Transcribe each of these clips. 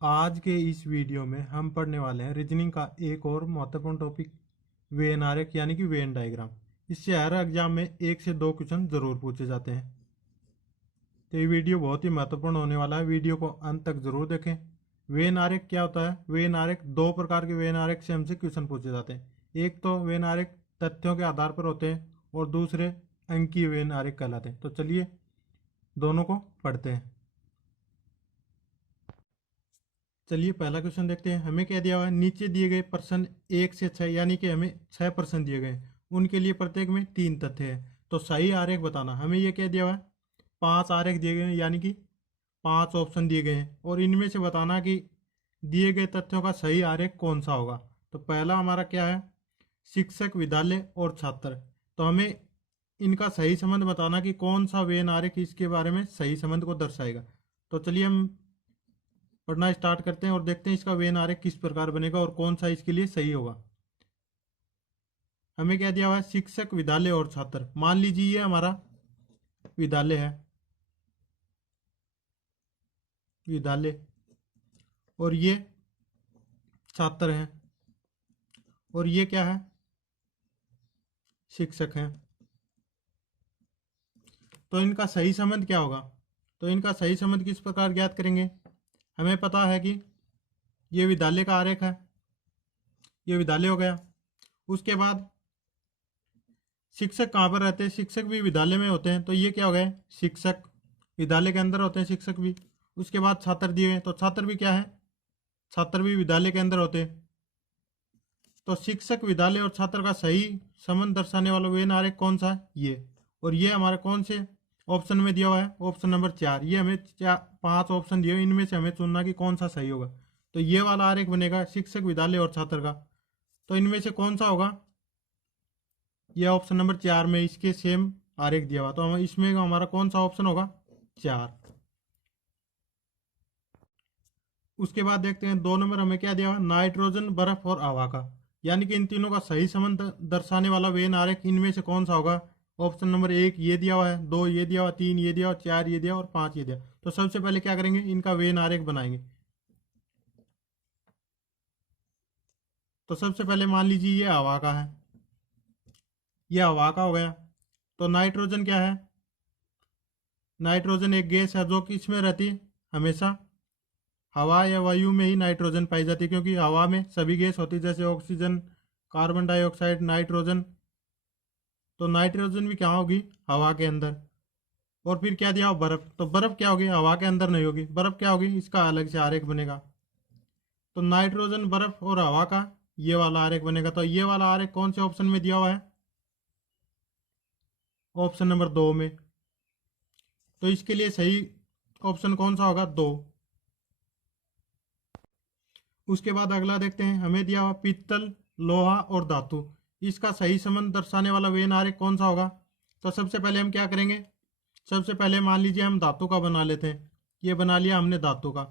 आज के इस वीडियो में हम पढ़ने वाले हैं रीजनिंग का एक और महत्वपूर्ण टॉपिक वेन आरेख यानी कि वेन डायग्राम। इससे हर एग्जाम में 1 से 2 क्वेश्चन जरूर पूछे जाते हैं। तो ये वीडियो बहुत ही महत्वपूर्ण होने वाला है, वीडियो को अंत तक जरूर देखें। वेन आरेख क्या होता है? वेन आरेख, दो प्रकार के वेन आरेख से हमसे क्वेश्चन पूछे जाते हैं। एक तो वेन आरेख तथ्यों के आधार पर होते हैं और दूसरे अंकीय वेन आरेख कहलाते हैं। तो चलिए दोनों को पढ़ते हैं। चलिए पहला क्वेश्चन देखते हैं। हमें क्या दिया हुआ है? नीचे दिए गए प्रश्न 1 से 6 यानी कि हमें 6 प्रश्न दिए गए हैं, उनके लिए प्रत्येक में 3 तथ्य है। तो सही आरेख बताना। हमें ये क्या दिया हुआ है? 5 आरेख दिए गए हैं यानी कि 5 ऑप्शन दिए गए हैं और इनमें से बताना कि दिए गए तथ्यों का सही आरेख कौन सा होगा। तो पहला हमारा क्या है? शिक्षक, विद्यालय और छात्र। तो हमें इनका सही संबंध बताना कि कौन सा वेन आरेख इसके बारे में सही संबंध को दर्शाएगा। तो चलिए हम पढ़ना स्टार्ट करते हैं और देखते हैं इसका वेन आरेख किस प्रकार बनेगा और कौन सा इसके लिए सही होगा। हमें क्या दिया हुआ है? शिक्षक, विद्यालय और छात्र। मान लीजिए ये हमारा विद्यालय है, विद्यालय, और ये छात्र हैं और ये क्या है? शिक्षक हैं। तो इनका सही संबंध क्या होगा? तो इनका सही संबंध किस प्रकार ज्ञात करेंगे? हमें पता है कि ये विद्यालय का आरेख है, ये विद्यालय हो गया। उसके बाद शिक्षक कहाँ पर रहते हैं? शिक्षक भी विद्यालय में होते हैं, तो ये क्या हो गए? शिक्षक, विद्यालय के अंदर होते हैं शिक्षक भी। उसके बाद छात्र दिए हैं, तो छात्र भी क्या है? छात्र भी विद्यालय के अंदर होते हैं। तो शिक्षक, विद्यालय और छात्र का सही संबंध दर्शाने वाला वेन आरेख कौन सा है? ये। और ये हमारे कौन से ऑप्शन में दिया हुआ है? Option number 4। ये हमें 5 ऑप्शन दिए, इनमें से हमें चुनना कि कौन सा सही होगा। तो ये वाला आरेख बनेगा शिक्षक, विद्यालय और छात्र का। तो इनमें से कौन सा होगा? ये ऑप्शन नंबर 4 में इसके सेम आरेख दिया हुआ, तो हम इसमें हमारा कौन सा ऑप्शन होगा? 4। उसके बाद देखते हैं 2 नंबर हमें क्या दिया हुआ? नाइट्रोजन, बर्फ और हवा का। यानी कि इन तीनों का सही संबंध दर्शाने वाला वेन आरेख इनमें से कौन सा होगा? ऑप्शन नंबर 1 ये दिया हुआ है, 2 ये दिया हुआ, 3 ये दिया हुआ, 4 ये दिया और 5 ये दिया। तो सबसे पहले क्या करेंगे? इनका वेन आरेख बनाएंगे। तो सबसे पहले मान लीजिए ये हवा का है, ये हवा का हो गया। तो नाइट्रोजन क्या है? नाइट्रोजन एक गैस है जो कि इसमें रहती है हमेशा। हवा या वायु में ही नाइट्रोजन पाई जाती है, क्योंकि हवा में सभी गैस होती है जैसे ऑक्सीजन, कार्बन डाइऑक्साइड, नाइट्रोजन। तो नाइट्रोजन भी क्या होगी? हवा के अंदर। और फिर क्या दिया? बर्फ। तो बर्फ क्या होगी? हवा के अंदर नहीं होगी। बर्फ क्या होगी? इसका अलग से आरेख बनेगा। तो नाइट्रोजन, बर्फ और हवा का ये वाला आरेख बनेगा। तो ये वाला आरेख कौन से ऑप्शन में दिया हुआ है? ऑप्शन नंबर 2 में। तो इसके लिए सही ऑप्शन कौन सा होगा? 2। उसके बाद अगला देखते हैं। हमें दिया हुआ पित्तल, लोहा और धातु। इसका सही संबंध दर्शाने वाला वेन आरेख कौन सा होगा? तो सबसे पहले हम क्या करेंगे? सबसे पहले मान लीजिए हम धातु का बना लेते हैं। ये बना लिया हमने धातु का,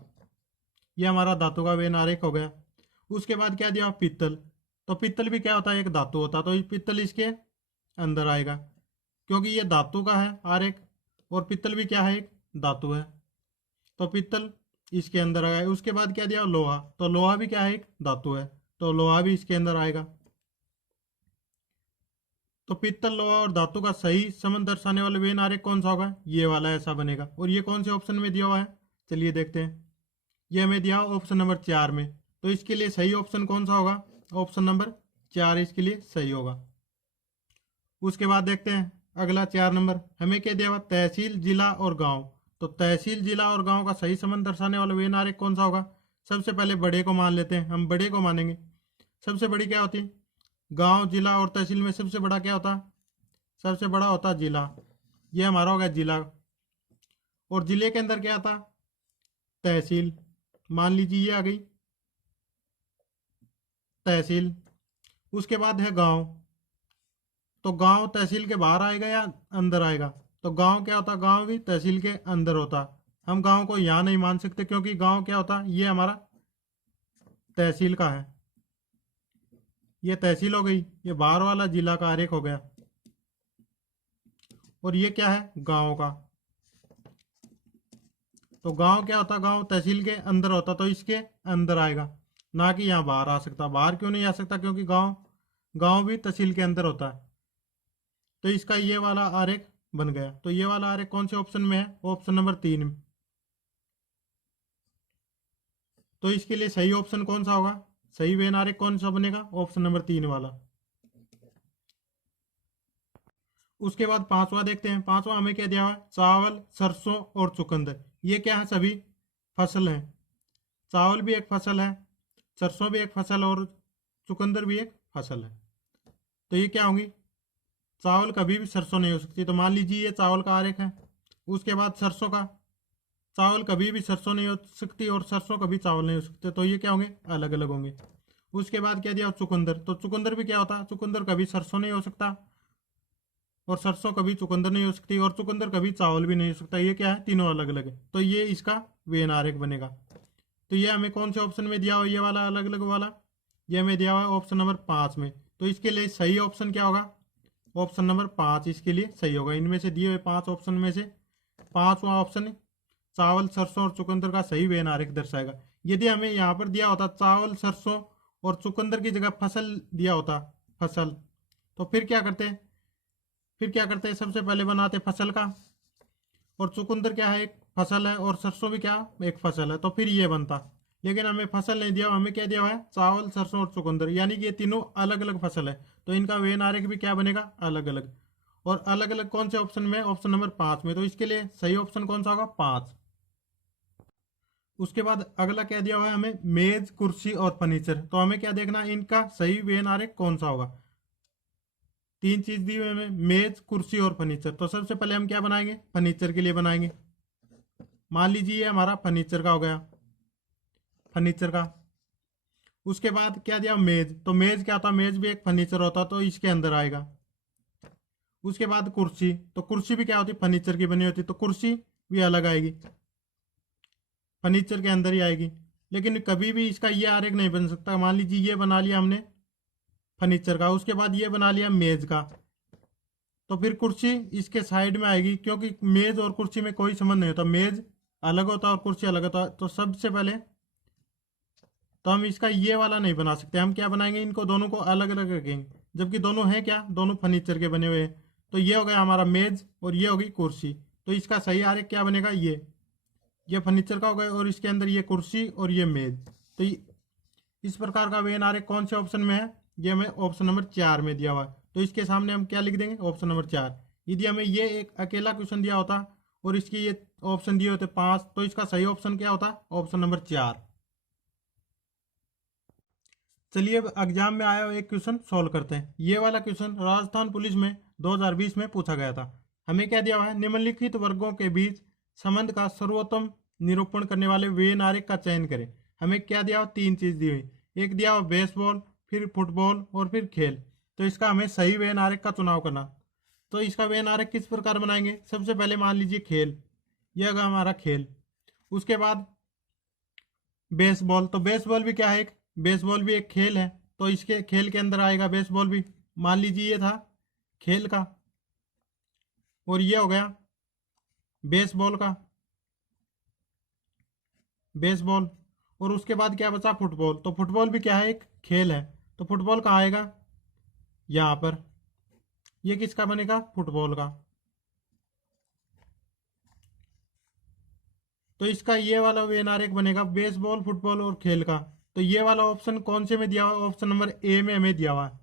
ये हमारा धातु का वेन आरेख हो गया। उसके बाद क्या दिया? पित्तल। तो पित्तल भी क्या होता है? एक धातु होता है, तो पित्तल इसके अंदर आएगा क्योंकि ये धातु का है आरेख, और पित्तल भी क्या है? एक धातु है, तो पित्तल इसके अंदर आएगा। उसके बाद क्या दिया? लोहा। तो लोहा भी क्या है? एक धातु है, तो लोहा भी इसके अंदर आएगा। तो पित्तल, लोहा और धातु का सही संबंध दर्शाने वाला वेन आरेख कौन सा होगा? ये वाला ऐसा बनेगा। और ये कौन से ऑप्शन में दिया हुआ है? चलिए देखते हैं। ये हमें दिया ऑप्शन नंबर 4 में। तो इसके लिए सही ऑप्शन कौन सा होगा? ऑप्शन नंबर 4 इसके लिए सही होगा। उसके बाद देखते हैं अगला 4 नंबर। हमें क्या दिया हुआ? तहसील, जिला और गांव। तो तहसील, जिला और गांव का सही संबंध दर्शाने वाला वेन आरेख कौन सा होगा? सबसे पहले बड़े को मान लेते हैं, हम बड़े को मानेंगे। सबसे बड़ी क्या होती है? गांव, जिला और तहसील में सबसे बड़ा क्या होता है? सबसे बड़ा होता है जिला। ये हमारा हो गया जिला। और जिले के अंदर क्या था? तहसील। मान लीजिए ये आ गई तहसील। उसके बाद है गांव। तो गांव तहसील के बाहर आएगा या अंदर आएगा? तो गांव क्या होता? गांव भी तहसील के अंदर होता। हम गांव को यहाँ नहीं मान सकते क्योंकि गांव क्या होता? ये हमारा तहसील का है, ये तहसील हो गई। ये बाहर वाला जिला का आरेख हो गया। और ये क्या है? गांव का। तो गांव क्या होता, गांव तहसील के अंदर होता, तो इसके अंदर आएगा, ना कि यहाँ बाहर आ सकता। बाहर क्यों नहीं आ सकता, क्योंकि गांव गांव भी तहसील के अंदर होता है। तो इसका ये वाला आरेख बन गया। तो ये वाला आरेख कौन से ऑप्शन में है, ऑप्शन नंबर 3 में। तो इसके लिए सही ऑप्शन कौन सा होगा, सही वेन आरेख कौन सा बनेगा, ऑप्शन नंबर 3 वाला। उसके बाद पांचवा देखते हैं। पांचवा हमें क्या दिया हुआ है, चावल, सरसों और चुकंदर। ये क्या है, सभी फसल हैं। चावल भी एक फसल है, सरसों भी एक फसल और चुकंदर भी एक फसल है। तो ये क्या होंगी, चावल कभी भी सरसों नहीं हो सकती। तो मान लीजिए ये चावल का आरेख है। उसके बाद सरसों का, चावल कभी भी सरसों नहीं हो सकती और सरसों कभी चावल नहीं हो सकते। तो ये क्या होंगे, अलग अलग होंगे। उसके बाद क्या दिया, चुकंदर। तो चुकंदर भी क्या होता है, चुकंदर कभी सरसों नहीं हो सकता और सरसों कभी चुकंदर नहीं हो सकती और चुकंदर कभी चावल भी नहीं हो सकता। ये क्या है, तीनों अलग अलग है। तो ये इसका वेन आरेख बनेगा। तो ये हमें कौन से ऑप्शन में दिया हुआ, ये वाला अलग अलग वाला, ये हमें दिया हुआ है ऑप्शन नंबर 5 में। तो इसके लिए सही ऑप्शन क्या होगा, ऑप्शन नंबर 5 इसके लिए सही होगा। इनमें से दिए हुए 5 ऑप्शन में से 5वां ऑप्शन चावल, सरसों और चुकंदर का सही वेन आरेख दर्शाएगा। यदि हमें यहाँ पर दिया होता चावल, सरसों और चुकंदर की जगह फसल दिया होता, फसल, तो फिर क्या करते, सबसे पहले बनाते फसल का। और चुकंदर क्या है, एक फसल है, और सरसों भी क्या, एक फसल है। तो फिर ये बनता, लेकिन हमें फसल नहीं दिया, हमें क्या दिया हुआ है, चावल, सरसों और चुकंदर, यानी कि ये तीनों अलग अलग फसल है। तो इनका वेन आरेख भी क्या बनेगा, अलग अलग। और अलग अलग कौन से ऑप्शन में, ऑप्शन नंबर 5 में। तो इसके लिए सही ऑप्शन कौन सा होगा, 5। उसके बाद अगला क्या दिया हुआ है हमें, मेज, कुर्सी और फर्नीचर। तो हमें क्या देखना है, इनका सही वेन आरेख कौन सा होगा। 3 चीज दी हुई हमें, मेज, कुर्सी और फर्नीचर। तो सबसे पहले हम क्या बनाएंगे, फर्नीचर के लिए बनाएंगे। मान लीजिए ये हमारा फर्नीचर का हो गया, फर्नीचर का। उसके बाद क्या दिया, मेज। तो मेज क्या होता, मेज भी एक फर्नीचर होता, तो इसके अंदर आएगा। उसके बाद कुर्सी। तो कुर्सी भी क्या होती, फर्नीचर की बनी होती, तो कुर्सी भी अलग आएगी, फर्नीचर के अंदर ही आएगी। लेकिन कभी भी इसका ये आरेख नहीं बन सकता। मान लीजिए ये बना लिया हमने फर्नीचर का, उसके बाद ये बना लिया मेज का, तो फिर कुर्सी इसके साइड में आएगी, क्योंकि मेज और कुर्सी में कोई संबंध नहीं होता। मेज अलग होता है और कुर्सी अलग होता है। तो सबसे पहले तो हम इसका ये वाला नहीं बना सकते। हम क्या बनाएंगे, इनको दोनों को अलग अलग रखेंगे, जबकि दोनों हैं क्या, दोनों फर्नीचर के बने हुए हैं। तो ये हो गया हमारा मेज और ये होगी कुर्सी। तो इसका सही आरेख क्या बनेगा, ये फर्नीचर का हो गया और इसके अंदर ये कुर्सी और ये मेज। तो इस प्रकार का वेन आरेख कौन से ऑप्शन में है, ये हमें ऑप्शन नंबर 4 में दिया हुआ है। तो इसके सामने हम क्या लिख देंगे, ऑप्शन नंबर 4। यदि हमें ये एक अकेला क्वेश्चन दिया होता और इसके ये ऑप्शन दिए होते 5, तो इसका सही ऑप्शन क्या होता, ऑप्शन नंबर 4। चलिए अब एग्जाम में आया हुआ एक क्वेश्चन सॉल्व करते हैं। ये वाला क्वेश्चन राजस्थान पुलिस में 2020 में पूछा गया था। हमें क्या दिया हुआ है, निम्नलिखित वर्गों के बीच संबंध का सर्वोत्तम निरूपण करने वाले वेन आरेख का चयन करें। हमें क्या दिया हुआ, 3 चीज दी हुई। एक दिया हुआ बेसबॉल, फिर फुटबॉल और फिर खेल। तो इसका हमें सही वेन आरेख का चुनाव करना। तो इसका वेन आरेख किस प्रकार बनाएंगे, सबसे पहले मान लीजिए खेल, यह होगा हमारा खेल। उसके बाद बेसबॉल। तो बेसबॉल भी क्या है, एक बेसबॉल भी एक खेल है, तो इसके खेल के अंदर आएगा बेसबॉल भी। मान लीजिए ये था खेल का और ये हो गया बेसबॉल का, बेसबॉल। और उसके बाद क्या बचा, फुटबॉल। तो फुटबॉल भी क्या है, एक खेल है, तो फुटबॉल कहाँ आएगा, यहां पर। ये किसका बनेगा, फुटबॉल का। तो इसका ये वाला वेन आरेख बनेगा बेसबॉल, फुटबॉल और खेल का। तो ये वाला ऑप्शन कौन से में दिया हुआ, ऑप्शन नंबर ए में हमें दिया हुआ है।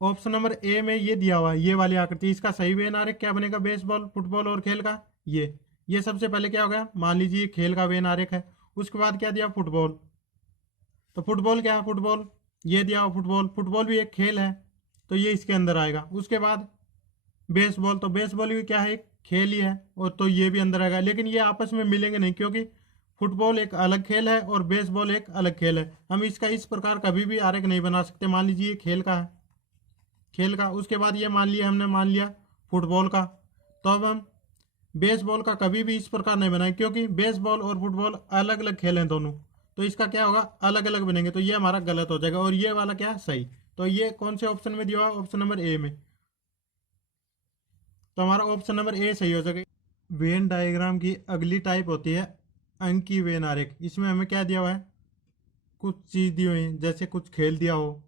ऑप्शन नंबर ए में ये दिया हुआ है, ये वाली आकृति। इसका सही वेन आरेख क्या बनेगा, बेसबॉल, फुटबॉल और खेल का। ये सबसे पहले क्या हो गया, मान लीजिए खेल का वेन आरेख है। उसके बाद क्या दिया, फुटबॉल। तो फुटबॉल क्या है, फुटबॉल ये दिया हुआ, फुटबॉल। फुटबॉल भी एक खेल है, तो ये इसके अंदर आएगा। उसके बाद बेसबॉल। तो बेसबॉल भी क्या है, एक खेल ही है, और तो ये भी अंदर आएगा। लेकिन ये आपस में मिलेंगे नहीं, क्योंकि फुटबॉल एक अलग खेल है और बेसबॉल एक अलग खेल है। हम इसका इस प्रकार कभी भी आरेख नहीं बना सकते। मान लीजिए ये खेल का है, खेल का। उसके बाद ये मान लिया हमने, मान लिया फुटबॉल का। तो अब हम बेसबॉल का कभी भी इस प्रकार नहीं बनाए, क्योंकि बेसबॉल और फुटबॉल अलग अलग खेल हैं दोनों। तो इसका क्या होगा, अलग अलग बनेंगे। तो ये हमारा गलत हो जाएगा और ये वाला क्या है, सही। तो ये कौन से ऑप्शन में दिया हुआ, ऑप्शन नंबर ए में। तो हमारा ऑप्शन नंबर ए सही हो सके। वेन डायग्राम की अगली टाइप होती है अंक की वेन आरेख। इसमें हमें क्या दिया हुआ है, कुछ चीज़ दी हुई है, जैसे कुछ खेल दिया हो,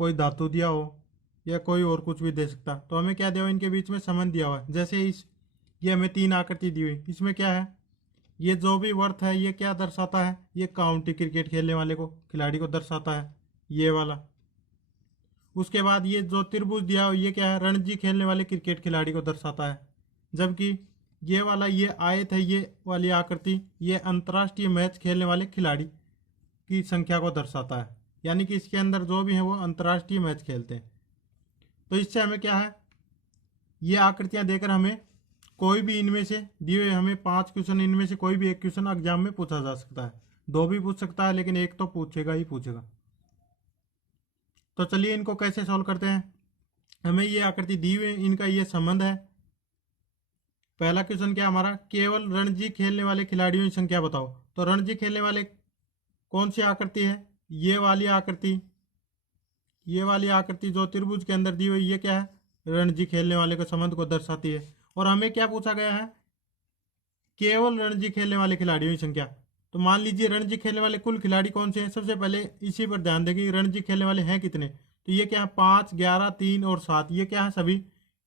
कोई धातु दिया हो, या कोई और कुछ भी दे सकता। तो हमें क्या दिया हुआ है, इनके बीच में संबंध दिया हुआ है। जैसे ये हमें 3 आकृति दी हुई, इसमें क्या है, ये जो भी वर्थ है ये क्या दर्शाता है, ये काउंटी क्रिकेट खेलने वाले को, खिलाड़ी को दर्शाता है, ये वाला। उसके बाद ये जो त्रिभुज दिया हो ये क्या है, रणजी खेलने वाले क्रिकेट खिलाड़ी को दर्शाता है। जबकि ये वाला ये आयत है, ये वाली आकृति, ये अंतर्राष्ट्रीय मैच खेलने वाले खिलाड़ी की संख्या को दर्शाता है। यानी कि इसके अंदर जो भी है वो अंतर्राष्ट्रीय मैच खेलते हैं। तो इससे हमें क्या है, ये आकृतियां देकर हमें कोई भी इनमें से दिए हुए हमें 5 क्वेश्चन, इनमें से कोई भी एक क्वेश्चन एग्जाम में पूछा जा सकता है। 2 भी पूछ सकता है, लेकिन एक तो पूछेगा ही पूछेगा। तो चलिए इनको कैसे सॉल्व करते हैं। हमें ये आकृति दी हुई है, इनका ये संबंध है। पहला क्वेश्चन क्या हमारा, केवल रणजी खेलने वाले खिलाड़ियों की संख्या बताओ। तो रणजी खेलने वाले कौन सी आकृति है, ये वाली आकृति। ये वाली आकृति जो त्रिभुज के अंदर दी हुई ये क्या है, रणजी खेलने वाले के संबंध को दर्शाती है। और हमें क्या पूछा गया है, केवल रणजी खेलने वाले खिलाड़ियों की संख्या। तो मान लीजिए रणजी खेलने वाले कुल खिलाड़ी कौन से हैं। सबसे पहले इसी पर ध्यान दें कि रणजी खेलने वाले हैं कितने। तो ये क्या है, 5, 11, 3 और 7, ये क्या है, सभी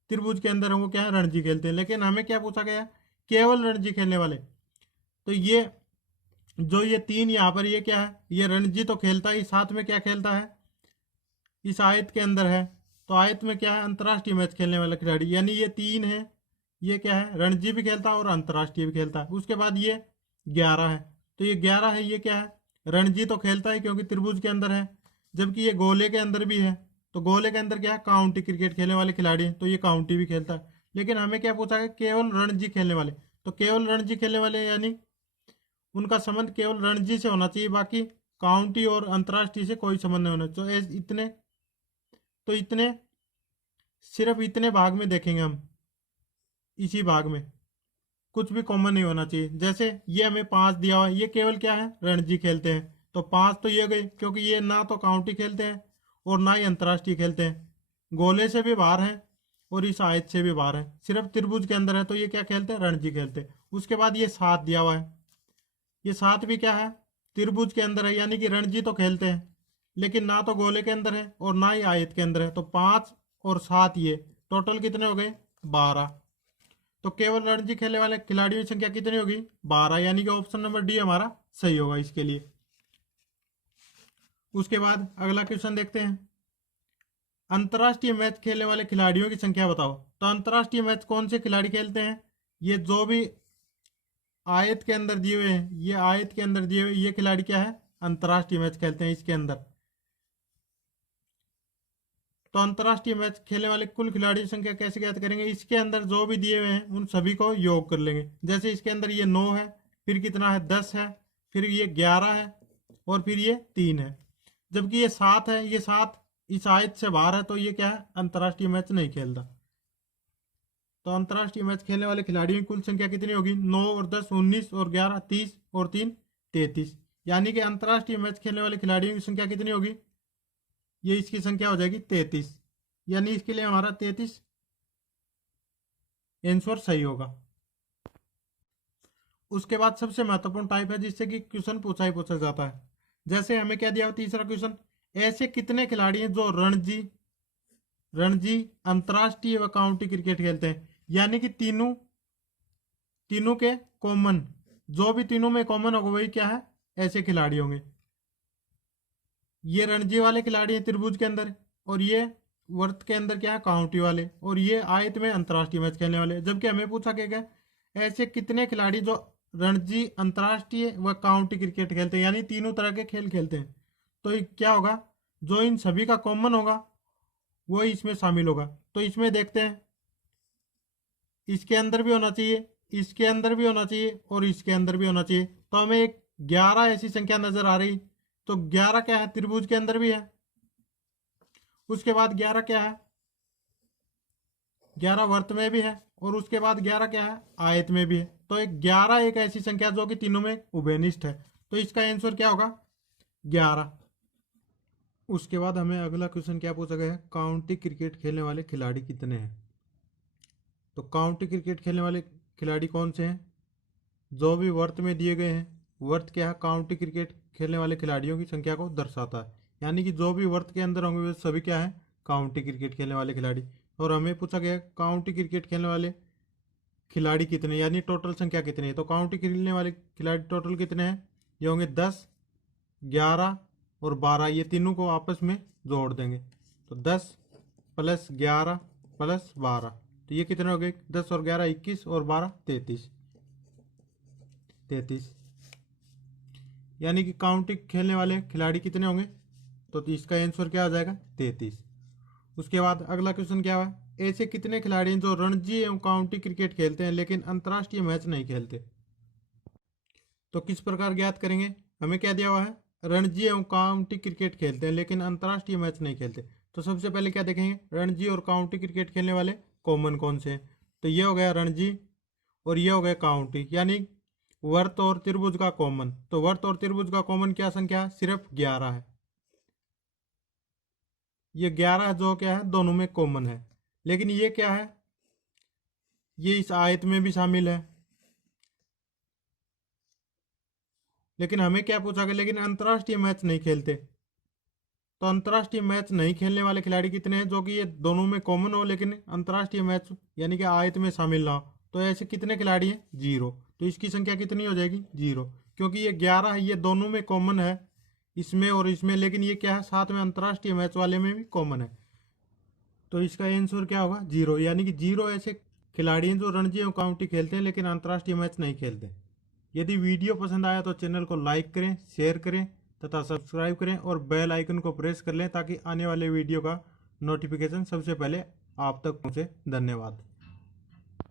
त्रिभुज के अंदर वो क्या है, रणजी खेलते हैं। लेकिन हमें क्या पूछा गया है, केवल रणजी खेलने वाले। तो ये जो ये 3 यहाँ पर ये क्या है, ये रणजी तो खेलता ही, साथ में क्या खेलता है, इस आयत के अंदर है। तो आयत में क्या है, अंतर्राष्ट्रीय मैच खेलने वाला खिलाड़ी। यानी ये 3 है, ये क्या है, रणजी भी खेलता है और अंतर्राष्ट्रीय भी खेलता है। उसके बाद ये 11 है। तो ये 11 है, ये क्या है, रणजी तो खेलता है क्योंकि त्रिभुज के अंदर है। जबकि ये गोले के अंदर भी है। तो गोले के अंदर क्या है, काउंटी क्रिकेट खेलने वाले खिलाड़ी हैं, तो ये काउंटी भी खेलता है। लेकिन हमें क्या पूछा है, केवल रणजी खेलने वाले। तो केवल रणजी खेलने वाले यानी उनका संबंध केवल रणजी से होना चाहिए, बाकी काउंटी और अंतर्राष्ट्रीय से कोई संबंध नहीं होना चाहिए। तो इतने सिर्फ इतने भाग में देखेंगे हम, इसी भाग में कुछ भी कॉमन नहीं होना चाहिए। जैसे ये हमें 5 दिया हुआ है, ये केवल क्या है, रणजी खेलते हैं। तो 5 तो ये गए, क्योंकि ये ना तो काउंटी खेलते हैं और ना ही अंतर्राष्ट्रीय खेलते हैं। गोले से भी बाहर हैं और इस आयत से भी बाहर हैं, सिर्फ त्रिभुज के अंदर है। तो ये क्या खेलते हैं, रणजी खेलते हैं। उसके बाद ये 7 दिया हुआ है, ये 7 भी क्या है, त्रिभुज के अंदर है। यानी कि रणजी तो खेलते हैं, लेकिन ना तो गोले के अंदर है और ना ही आयत के अंदर है। तो 5 और 7 ये टोटल कितने हो गए, 12। तो केवल रणजी खेलने वाले खिलाड़ियों की संख्या कितनी होगी, 12। यानी कि ऑप्शन नंबर डी हमारा सही होगा इसके लिए। उसके बाद अगला क्वेश्चन देखते हैं, अंतर्राष्ट्रीय मैच खेलने वाले खिलाड़ियों की संख्या बताओ। तो अंतर्राष्ट्रीय मैच कौन से खिलाड़ी खेलते हैं, ये जो भी आयत के अंदर दिए हुए हैं, ये आयत के अंदर दिए हुए ये खिलाड़ी क्या है, अंतर्राष्ट्रीय मैच खेलते हैं इसके अंदर। तो अंतर्राष्ट्रीय मैच खेलने वाले कुल खिलाड़ियों की संख्या कैसे ज्ञात करेंगे, इसके अंदर जो भी दिए हुए हैं उन सभी को योग कर लेंगे। जैसे इसके अंदर ये 9 है, फिर कितना है, 10 है, फिर ये 11 है और फिर ये 3 है। जबकि ये 7 है, ये 7 इस आयत से बाहर है। तो ये क्या है, अंतर्राष्ट्रीय मैच नहीं खेलता। तो अंतर्राष्ट्रीय मैच खेलने वाले खिलाड़ियों की कुल संख्या कितनी होगी, 9 और 10 19 और 11 30 और 3 33। यानी कि अंतर्राष्ट्रीय मैच खेलने वाले खिलाड़ियों की संख्या कितनी होगी, ये इसकी संख्या हो जाएगी 33। यानी इसके लिए हमारा 33 आंसर सही होगा। उसके बाद सबसे महत्वपूर्ण टाइप है जिससे कि क्वेश्चन पूछा ही पूछा जाता है। जैसे हमें क्या दिया, तीसरा क्वेश्चन, ऐसे कितने खिलाड़ी हैं जो रणजी रणजी अंतर्राष्ट्रीय व काउंटी क्रिकेट खेलते हैं। यानी कि तीनों के कॉमन, जो भी तीनों में कॉमन होगा वही क्या है, ऐसे खिलाड़ी होंगे। ये रणजी वाले खिलाड़ी हैं त्रिभुज के अंदर, और ये वर्त के अंदर क्या है, काउंटी वाले, और ये आयत में अंतर्राष्ट्रीय मैच खेलने वाले। जबकि हमें पूछा गया ऐसे कितने खिलाड़ी जो रणजी अंतर्राष्ट्रीय व काउंटी क्रिकेट खेलते हैं, यानी तीनों तरह के खेल खेलते हैं। तो ये क्या होगा, जो इन सभी का कॉमन होगा वो इसमें शामिल होगा। तो इसमें देखते हैं, इसके अंदर भी होना चाहिए, इसके अंदर भी होना चाहिए और इसके अंदर भी होना चाहिए। तो हमें एक 11 ऐसी संख्या नजर आ रही। तो 11 क्या है, त्रिभुज के अंदर भी है। उसके बाद 11 क्या है, 11 वर्त में भी है, और उसके बाद 11 क्या है, आयत में भी है। तो एक 11 एक ऐसी संख्या जो कि तीनों में उभयनिष्ठ है। तो इसका आंसर क्या होगा, 11। उसके बाद हमें अगला क्वेश्चन क्या पूछा गया है, काउंटी क्रिकेट खेलने वाले खिलाड़ी कितने हैं। तो काउंटी क्रिकेट खेलने वाले खिलाड़ी कौन से हैं? जो भी वर्त में दिए गए हैं। वर्त क्या है? काउंटी क्रिकेट खेलने वाले खिलाड़ियों की संख्या को दर्शाता है, यानी कि जो भी वर्त के अंदर होंगे वे सभी क्या है? काउंटी क्रिकेट खेलने वाले खिलाड़ी। और हमें पूछा गया काउंटी क्रिकेट खेलने वाले खिलाड़ी कितने, यानी टोटल संख्या कितनी है। तो काउंटी खेलने वाले खिलाड़ी टोटल कितने हैं? ये होंगे 10, 11 और 12। ये तीनों को आपस में जोड़ देंगे तो 10 प्लस 11 प्लस 12, तो ये कितने हो गए? 10 और 11 21 और 12 33। यानी कि काउंटी खेलने वाले खिलाड़ी कितने होंगे? तो इसका आंसर क्या हो जाएगा? 33। उसके बाद अगला क्वेश्चन क्या हुआ? ऐसे कितने खिलाड़ी हैं जो रणजी एवं काउंटी क्रिकेट खेलते हैं लेकिन अंतर्राष्ट्रीय मैच नहीं खेलते? तो किस प्रकार ज्ञात करेंगे? हमें क्या दिया हुआ है? रणजी एवं काउंटी क्रिकेट खेलते हैं लेकिन अंतर्राष्ट्रीय मैच नहीं खेलते। तो सबसे पहले क्या देखेंगे? रणजी और काउंटी क्रिकेट खेलने वाले कॉमन कौन से हैं? तो ये हो गया रणजी और ये हो गया काउंटी, यानी वर्त और त्रिभुज का कॉमन। तो वर्त और त्रिभुज का कॉमन क्या संख्या है? सिर्फ 11 है। ये 11 जो क्या है? दोनों में कॉमन है। लेकिन ये क्या है? ये इस आयत में भी शामिल है। लेकिन हमें क्या पूछा गया? लेकिन अंतर्राष्ट्रीय मैच नहीं खेलते। तो अंतर्राष्ट्रीय मैच नहीं खेलने वाले खिलाड़ी कितने हैं जो कि ये दोनों में कॉमन हो लेकिन अंतर्राष्ट्रीय मैच यानी कि आयत में शामिल ना हो? तो ऐसे कितने खिलाड़ी हैं? 0। तो इसकी संख्या कितनी हो जाएगी? 0, क्योंकि ये 11 है, ये दोनों में कॉमन है, इसमें और इसमें। लेकिन ये क्या है? साथ में अंतर्राष्ट्रीय मैच वाले में भी कॉमन है। तो इसका आंसर क्या होगा? 0, यानी कि 0 ऐसे खिलाड़ी हैं जो रणजी और काउंटी खेलते हैं लेकिन अंतर्राष्ट्रीय मैच नहीं खेलते। यदि वीडियो पसंद आया तो चैनल को लाइक करें, शेयर करें तथा सब्सक्राइब करें और बेल आइकन को प्रेस कर लें ताकि आने वाले वीडियो का नोटिफिकेशन सबसे पहले आप तक पहुंचे। धन्यवाद।